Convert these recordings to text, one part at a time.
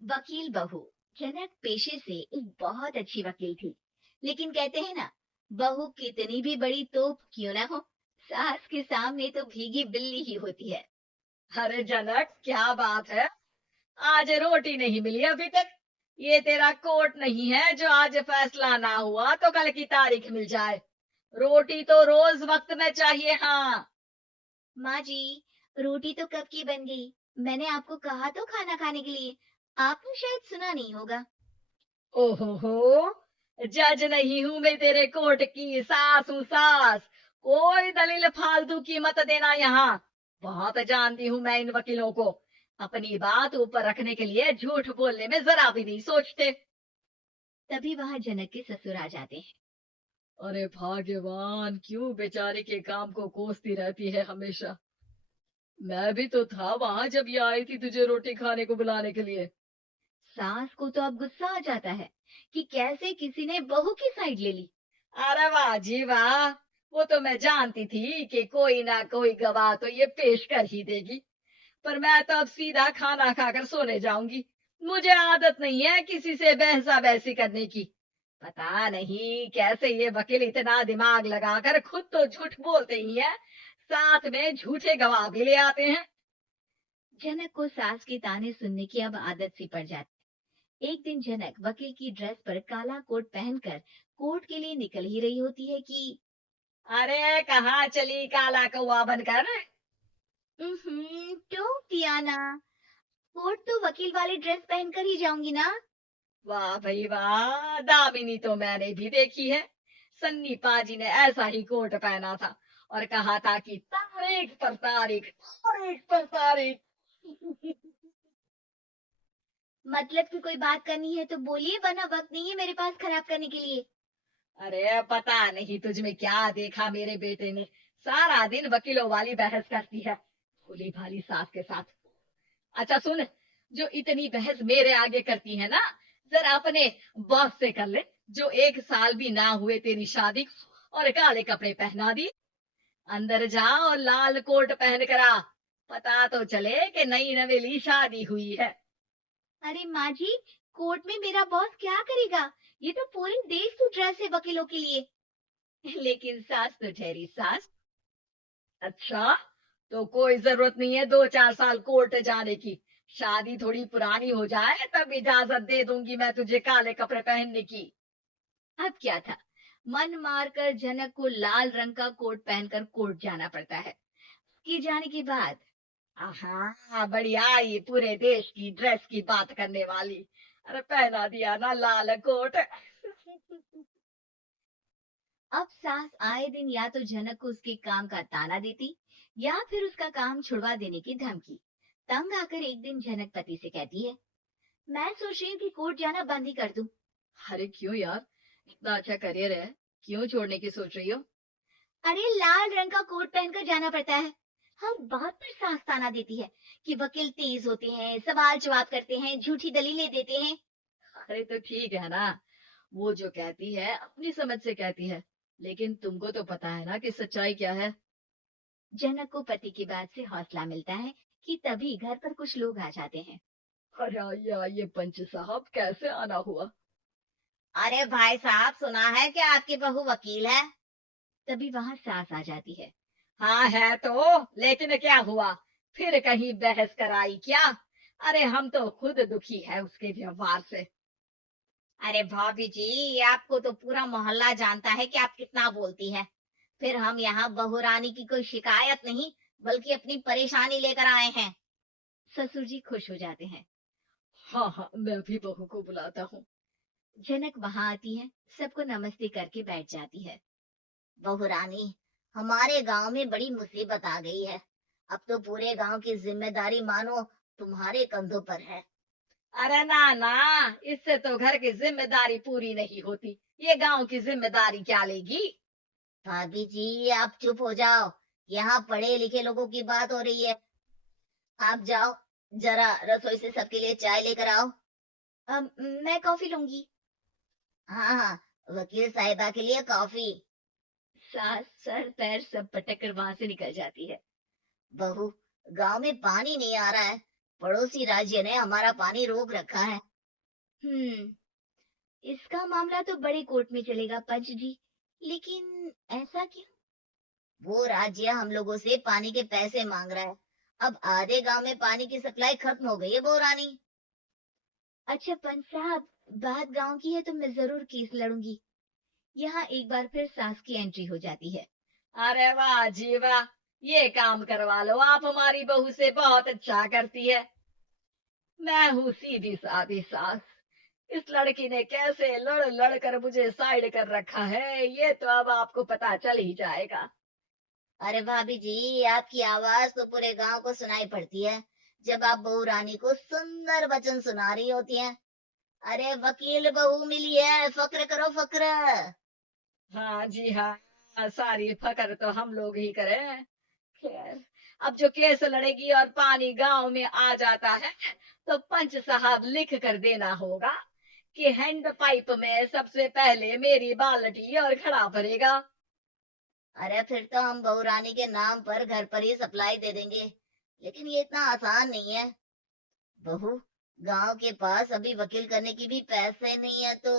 वकील बहू। जनक पेशे से एक बहुत अच्छी वकील थी, लेकिन कहते हैं ना, बहू कितनी भी बड़ी तोप क्यों ना हो, सास के सामने तो भीगी बिल्ली ही होती है। अरे जनक, क्या बात है। आज रोटी नहीं मिली अभी तक। ये तेरा कोर्ट नहीं है जो आज फैसला ना हुआ तो कल की तारीख मिल जाए। रोटी तो रोज वक्त में चाहिए। हाँ। माँ जी, रोटी तो कब की बन गई। मैंने आपको कहा तो खाना खाने के लिए, आपने शायद सुना नहीं होगा। ओहो हो, जज नहीं हूं मैं तेरे कोर्ट की, सास हूं सास। कोई दलील फालतू की मत देना यहाँ। बहुत जानती हूं मैं इन वकीलों को। अपनी बात ऊपर रखने के लिए झूठ बोलने में जरा भी नहीं सोचते। तभी वहां जनक के ससुर आ जाते हैं। अरे भाग्यवान, क्यों बेचारे के काम को कोसती रहती है हमेशा। मैं भी तो था वहां जब ये आई थी तुझे रोटी खाने को बुलाने के लिए। सास को तो अब गुस्सा आ जाता है कि कैसे किसी ने बहू की साइड ले ली। अरे वाह जी वाह। वो तो मैं जानती थी कि कोई ना कोई गवाह तो ये पेश कर ही देगी। पर मैं तो अब सीधा खाना खाकर सोने जाऊंगी। मुझे आदत नहीं है किसी से बहसा बहसी करने की। पता नहीं कैसे ये वकील इतना दिमाग लगाकर खुद तो झूठ बोलते ही है, साथ में झूठे गवाह भी ले आते हैं। जनक को सास के ताने सुनने की अब आदत सी पड़ जाती। एक दिन जनक वकील की ड्रेस पर काला कोट पहनकर कोर्ट के लिए निकल ही रही होती है कि अरे कहाँ चली काला कौवा बनकर। टोपियाना, कोर्ट तो वकील वाली ड्रेस पहनकर ही जाऊंगी ना। वाह भाई वाह, दामिनी तो मैंने भी देखी है। सन्नी पाजी ने ऐसा ही कोट पहना था और कहा था कि तारीख पर तारीख, तारीख पर तारीख। मतलब कि कोई बात करनी है तो बोलिए, वरना वक्त नहीं है मेरे पास खराब करने के लिए। अरे पता नहीं तुझ में क्या देखा मेरे बेटे ने, सारा दिन वकीलों वाली बहस करती है, भोली भाली सास के साथ। अच्छा सुन, जो इतनी बहस मेरे आगे करती है ना, जरा अपने बॉस से कर ले, जो 1 साल भी ना हुए तेरी शादी को और काले कपड़े पहना दी। अंदर जा और लाल कोट पहन कर आ, पता तो चले कि नई नवेली शादी हुई है। अरे माँ जी, कोर्ट में मेरा बॉस क्या करेगा, ये तो पूरे देश की ड्रेस है वकीलों के लिए। लेकिन सास तो ठहरी सास। अच्छा, तो कोई जरूरत नहीं है 2-4 साल कोर्ट जाने की। शादी थोड़ी पुरानी हो जाए तब इजाजत दे दूंगी मैं तुझे काले कपड़े पहनने की। अब क्या था, मन मारकर जनक को लाल रंग का कोट पहनकर कोर्ट जाना पड़ता है। उसके जाने के बाद हाँ बढ़िया, ये पूरे देश की ड्रेस की बात करने वाली। अरे पहना दिया ना लाल कोट। अब सास आए दिन या तो जनक को उसके काम का ताना देती, या फिर उसका काम छुड़वा देने की धमकी। तंग आकर एक दिन जनक पति से कहती है, मैं सोच रही हूँ कि कोर्ट जाना बंद ही कर दूं। अरे क्यों यार, इतना अच्छा करियर है, क्यों छोड़ने की सोच रही हो। अरे लाल रंग का कोट पहनकर जाना पड़ता है। हर बात पर सास ताना देती है कि वकील तेज होते हैं, सवाल जवाब करते हैं, झूठी दलीलें देते हैं। अरे तो ठीक है ना, वो जो कहती है अपनी समझ से कहती है, लेकिन तुमको तो पता है ना कि सच्चाई क्या है। जनक को पति की बात से हौसला मिलता है कि तभी घर पर कुछ लोग आ जाते हैं। अरे आइए पंच साहब, कैसे आना हुआ। अरे भाई साहब, सुना है कि आपकी बहू वकील है। तभी वहां सास आ जाती है। हाँ है तो, लेकिन क्या हुआ, फिर कहीं बहस कराई क्या। अरे हम तो खुद दुखी है उसके व्यवहार से। अरे भाभी जी, आपको तो पूरा मोहल्ला जानता है कि आप कितना बोलती है। फिर हम यहाँ बहू रानी की कोई शिकायत नहीं, बल्कि अपनी परेशानी लेकर आए हैं। ससुर जी खुश हो जाते हैं। हाँ हाँ, मैं भी बहू को बुलाता हूँ। जनक वहां आती है, सबको नमस्ते करके बैठ जाती है। बहू रानी, हमारे गांव में बड़ी मुसीबत आ गई है। अब तो पूरे गांव की जिम्मेदारी मानो तुम्हारे कंधों पर है। अरे ना ना, इससे तो घर की जिम्मेदारी पूरी नहीं होती, ये गांव की जिम्मेदारी क्या लेगी। भाभी जी, आप चुप हो जाओ। यहाँ पढ़े लिखे लोगों की बात हो रही है। आप जाओ, जरा रसोई से सबके लिए चाय लेकर आओ। मैं कॉफी लूंगी। हाँ हाँ, वकील साहिबा के लिए कॉफी। सास सर पैर सब पटक कर वहां से निकल जाती है। बहू, गांव में पानी नहीं आ रहा है, पड़ोसी राज्य ने हमारा पानी रोक रखा है। इसका मामला तो बड़े कोर्ट में चलेगा पंच जी, लेकिन ऐसा क्यों? वो राज्य हम लोगों से पानी के पैसे मांग रहा है। अब आधे गांव में पानी की सप्लाई खत्म हो गई है बहुरानी। अच्छा पंच साहब, बात गांव की है तो मैं जरूर केस लड़ूंगी। यहाँ एक बार फिर सास की एंट्री हो जाती है। अरे वाह जी वाह, ये काम करवा लो, आप हमारी बहू से बहुत अच्छा करती है। मैं हूँ सीधी सादी सास। इस लड़की ने कैसे लड़ लड़ कर मुझे साइड कर रखा है, ये तो अब आपको पता चल ही जाएगा। अरे भाभी जी, आपकी आवाज तो पूरे गांव को सुनाई पड़ती है जब आप बहू रानी को सुंदर वचन सुना रही होती हैं। अरे वकील बहू मिली है, फक्र करो फक्र। हाँ जी हाँ, सारी फकर तो हम लोग ही करें। खैर, अब जो केस लड़ेगी और पानी गांव में आ जाता है तो पंच साहब लिख कर देना होगा कि हैंड पाइप में सबसे पहले मेरी बाल्टी और घड़ा भरेगा। अरे फिर तो हम बहू रानी के नाम पर घर पर ही सप्लाई दे देंगे, लेकिन ये इतना आसान नहीं है। बहू, गांव के पास अभी वकील करने की भी पैसे नहीं है तो।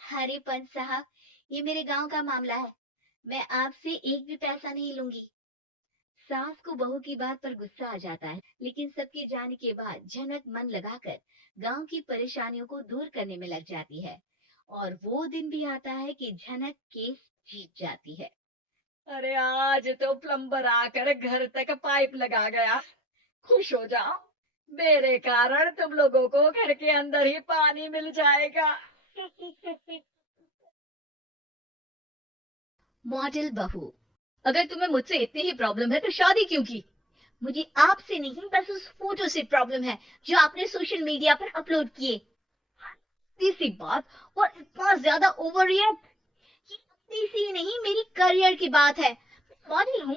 अरे पंच साहब, ये मेरे गांव का मामला है, मैं आपसे एक भी पैसा नहीं लूंगी। सास को बहू की बात पर गुस्सा आ जाता है, लेकिन सबके जाने के बाद झनक मन लगाकर गांव की परेशानियों को दूर करने में लग जाती है। और वो दिन भी आता है कि झनक केस जीत जाती है। अरे आज तो प्लम्बर आकर घर तक पाइप लगा गया। खुश हो जाओ, मेरे कारण तुम लोगों को घर के अंदर ही पानी मिल जाएगा। मॉडल बहू, अगर तुम्हें मुझसे इतनी ही प्रॉब्लम है तो शादी क्यों की? मुझे आपसे नहीं, बस उस फोटो से प्रॉब्लम है जो आपने सोशल मीडिया पर अपलोड किए। तीसरी बात, और इतना ज्यादा ओवर रिएक्ट, ये अपनी सी नहीं मेरी करियर की बात है। मॉडल हूँ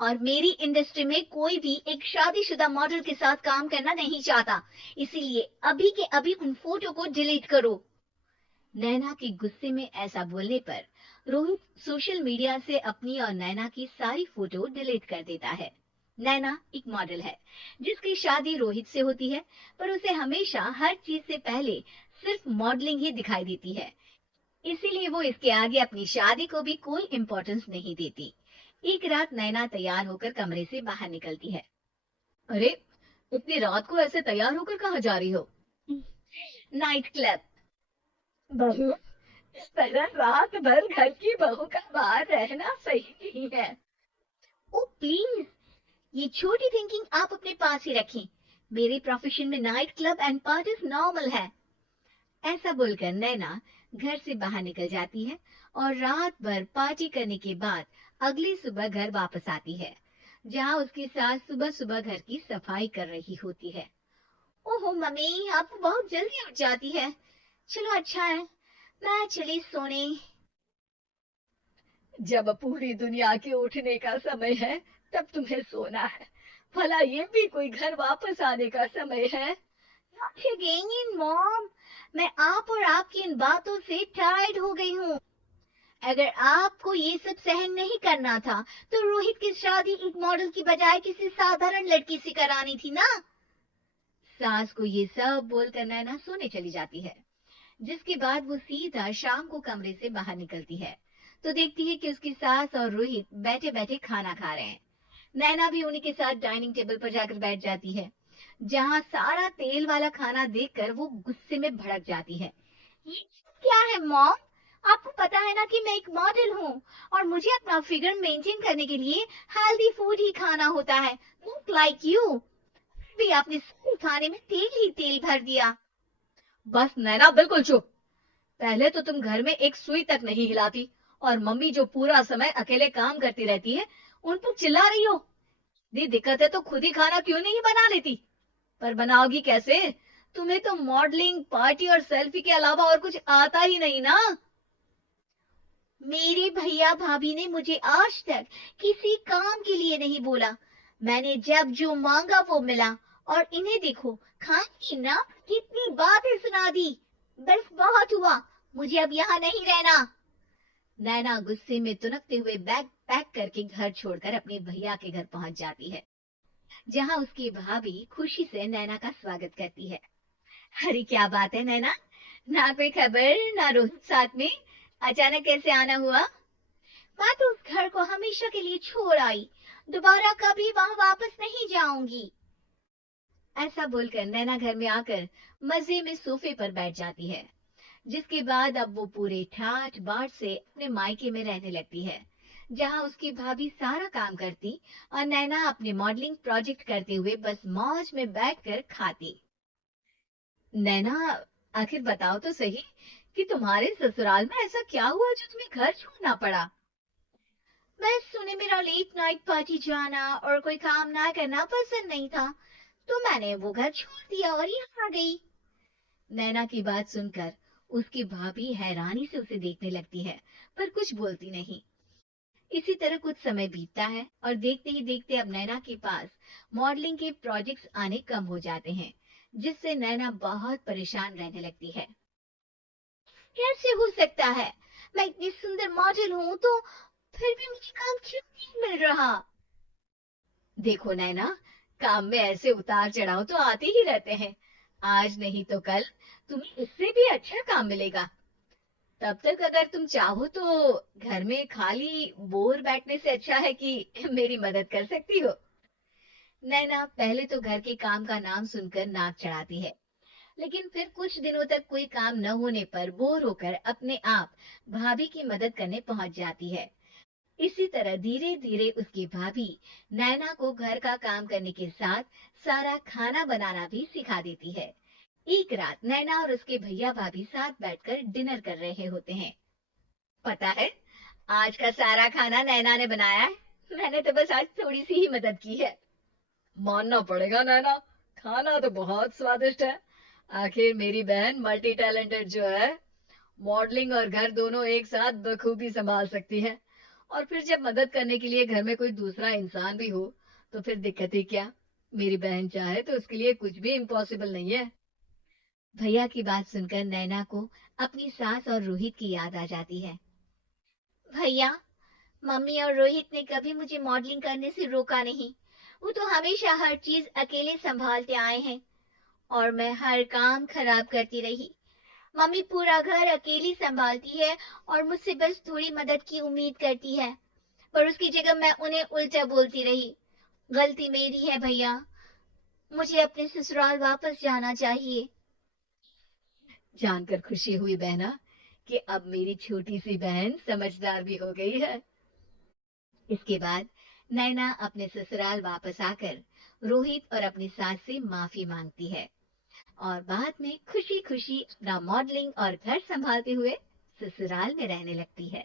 और मेरी इंडस्ट्री में कोई भी एक शादीशुदा मॉडल के साथ काम करना नहीं चाहता, इसीलिए अभी के अभी उन फोटो को डिलीट करो। नैना के गुस्से में ऐसा बोलने पर रोहित सोशल मीडिया से अपनी और नैना की सारी फोटो डिलीट कर देता है। नैना एक मॉडल है जिसकी शादी रोहित से होती है, पर उसे हमेशा हर चीज से पहले सिर्फ मॉडलिंग ही दिखाई देती है, इसीलिए वो इसके आगे अपनी शादी को भी कोई इम्पोर्टेंस नहीं देती। एक रात नैना तैयार होकर कमरे से बाहर निकलती है। अरे, इतनी रात को ऐसे तैयार होकर कहाँ जा रही हो? Night club. बहू, इस तरह रात भर घर की बहू का बाहर रहना सही नहीं है। ओ प्लीज, ये छोटी थिंकिंग आप अपने पास ही रखें। मेरे प्रोफेशन में night club and parties normal है। ऐसा बोलकर नैना घर से बाहर निकल जाती है और रात भर पार्टी करने के बाद अगली सुबह घर वापस आती है, जहां उसकी सास सुबह सुबह घर की सफाई कर रही होती है। ओहो मम्मी, आप बहुत जल्दी उठ जाती है। चलो अच्छा है, मैं चली सोने। जब पूरी दुनिया के उठने का समय है तब तुम्हें सोना है, भला ये भी कोई घर वापस आने का समय है? Not again, मॉम, मैं आप और आपकी इन बातों से टायर्ड हो गई हूँ। अगर आपको ये सब सहन नहीं करना था तो रोहित की शादी एक मॉडल की बजाय किसी साधारण लड़की से करानी थी ना। सास को ये सब बोलकर नैना सोने चली जाती है, जिसके बाद वो सीधा शाम को कमरे से बाहर निकलती है तो देखती है कि उसकी सास और रोहित बैठे बैठे खाना खा रहे हैं। नैना भी उन्हीं के साथ डाइनिंग टेबल पर जाकर बैठ जाती है, जहां सारा तेल वाला खाना देखकर वो गुस्से में भड़क जाती है। ये क्या है मॉम? आपको पता है ना कि मैं एक मॉडल हूँ और मुझे अपना फिगर मेंटेन करने के लिए हेल्दी फूड ही खाना होता है, नॉट लाइक यू। भी आपने सारे खाने में तेल ही तेल भर दिया। बस नैना, बिल्कुल चुप। पहले तो तुम घर में एक सुई तक नहीं हिलाती और मम्मी जो पूरा समय अकेले काम करती रहती है उन पर चिल्ला रही हो। यदि दिक्कत है तो खुद ही खाना क्यों नहीं बना लेती? पर बनाओगी कैसे? तुम्हें तो मॉडलिंग, पार्टी और सेल्फी के अलावा और कुछ आता ही नहीं ना। मेरे भैया भाभी ने मुझे आज तक किसी काम के लिए नहीं बोला। मैंने जब जो मांगा वो मिला और इन्हें देखो, खाने ना कितनी बातें सुना दी। बस बहुत हुआ, मुझे अब यहाँ नहीं रहना। नैना गुस्से में तुनकते हुए बैग पैक करके घर छोड़कर अपने भैया के घर पहुंच जाती है, जहां उसकी भाभी खुशी से नैना का स्वागत करती है। अरे क्या बात है नैना, ना कोई खबर ना रोहित साथ में, अचानक कैसे आना हुआ? मैं तो उस घर को हमेशा के लिए छोड़ आई, दोबारा कभी वहां वापस नहीं जाऊंगी। ऐसा बोलकर नैना घर में आकर मजे में सोफे पर बैठ जाती है, जिसके बाद अब वो पूरे ठाठ बाट से अपने मायके में रहने लगती है, जहां उसकी भाभी सारा काम करती और नैना अपने मॉडलिंग प्रोजेक्ट करते हुए बस मौज में बैठकर खाती। नैना, आखिर बताओ तो सही कि तुम्हारे ससुराल में ऐसा क्या हुआ जो तुम्हें घर छोड़ना पड़ा? बस उन्हें मेरा लेट नाइट पार्टी जाना और कोई काम ना करना पसंद नहीं था, तो मैंने वो घर छोड़ दिया और यहाँ आ गई। नैना की बात सुनकर उसकी भाभी हैरानी से उसे देखने लगती है, पर कुछ बोलती नहीं। इसी तरह कुछ समय बीतता है और देखते ही देखते अब नैना के पास मॉडलिंग के प्रोजेक्ट्स आने कम हो जाते हैं, जिससे नैना बहुत परेशान रहने लगती है। कैसे हो सकता है? मैं इतनी सुंदर मॉडल हूँ तो फिर भी मुझे काम क्यों नहीं मिल रहा? देखो नैना, काम में ऐसे उतार चढ़ाव तो आते ही रहते हैं। आज नहीं तो कल तुम्हें इससे भी अच्छा काम मिलेगा। तब तक अगर तुम चाहो तो घर में खाली बोर बैठने से अच्छा है कि मेरी मदद कर सकती हो। नैना पहले तो घर के काम का नाम सुनकर नाक चढ़ाती है, लेकिन फिर कुछ दिनों तक कोई काम न होने पर बोर होकर अपने आप भाभी की मदद करने पहुंच जाती है। इसी तरह धीरे धीरे उसकी भाभी नैना को घर का काम करने के साथ सारा खाना बनाना भी सिखा देती है। एक रात नैना और उसके भैया भाभी साथ बैठकर डिनर कर रहे होते हैं। पता है, आज का सारा खाना नैना ने बनाया है। मैंने तो बस आज थोड़ी सी ही मदद की है। मानना पड़ेगा नैना, खाना तो बहुत स्वादिष्ट है। आखिर मेरी बहन मल्टी टैलेंटेड जो है, मॉडलिंग और घर दोनों एक साथ बखूबी संभाल सकती है। और फिर जब मदद करने के लिए घर में कोई दूसरा इंसान भी हो, तो फिर दिक्कत ही क्या। मेरी बहन चाहे तो उसके लिए कुछ भी इम्पॉसिबल नहीं है। भैया की बात सुनकर नैना को अपनी सास और रोहित की याद आ जाती है। भैया, मम्मी और रोहित ने कभी मुझे मॉडलिंग करने से रोका नहीं। वो तो हमेशा हर चीज अकेले संभालते आए हैं और मैं हर काम खराब करती रही। मम्मी पूरा घर अकेली संभालती है और मुझसे बस थोड़ी मदद की उम्मीद करती है, पर उसकी जगह मैं उन्हें उल्टा बोलती रही। गलती मेरी है भैया, मुझे अपने ससुराल वापस जाना चाहिए। जानकर खुशी हुई बहना कि अब मेरी छोटी सी बहन समझदार भी हो गई है। इसके बाद नैना अपने ससुराल वापस आकर रोहित और अपनी सास से माफी मांगती है और बाद में खुशी खुशी अपना मॉडलिंग और घर संभालते हुए ससुराल में रहने लगती है।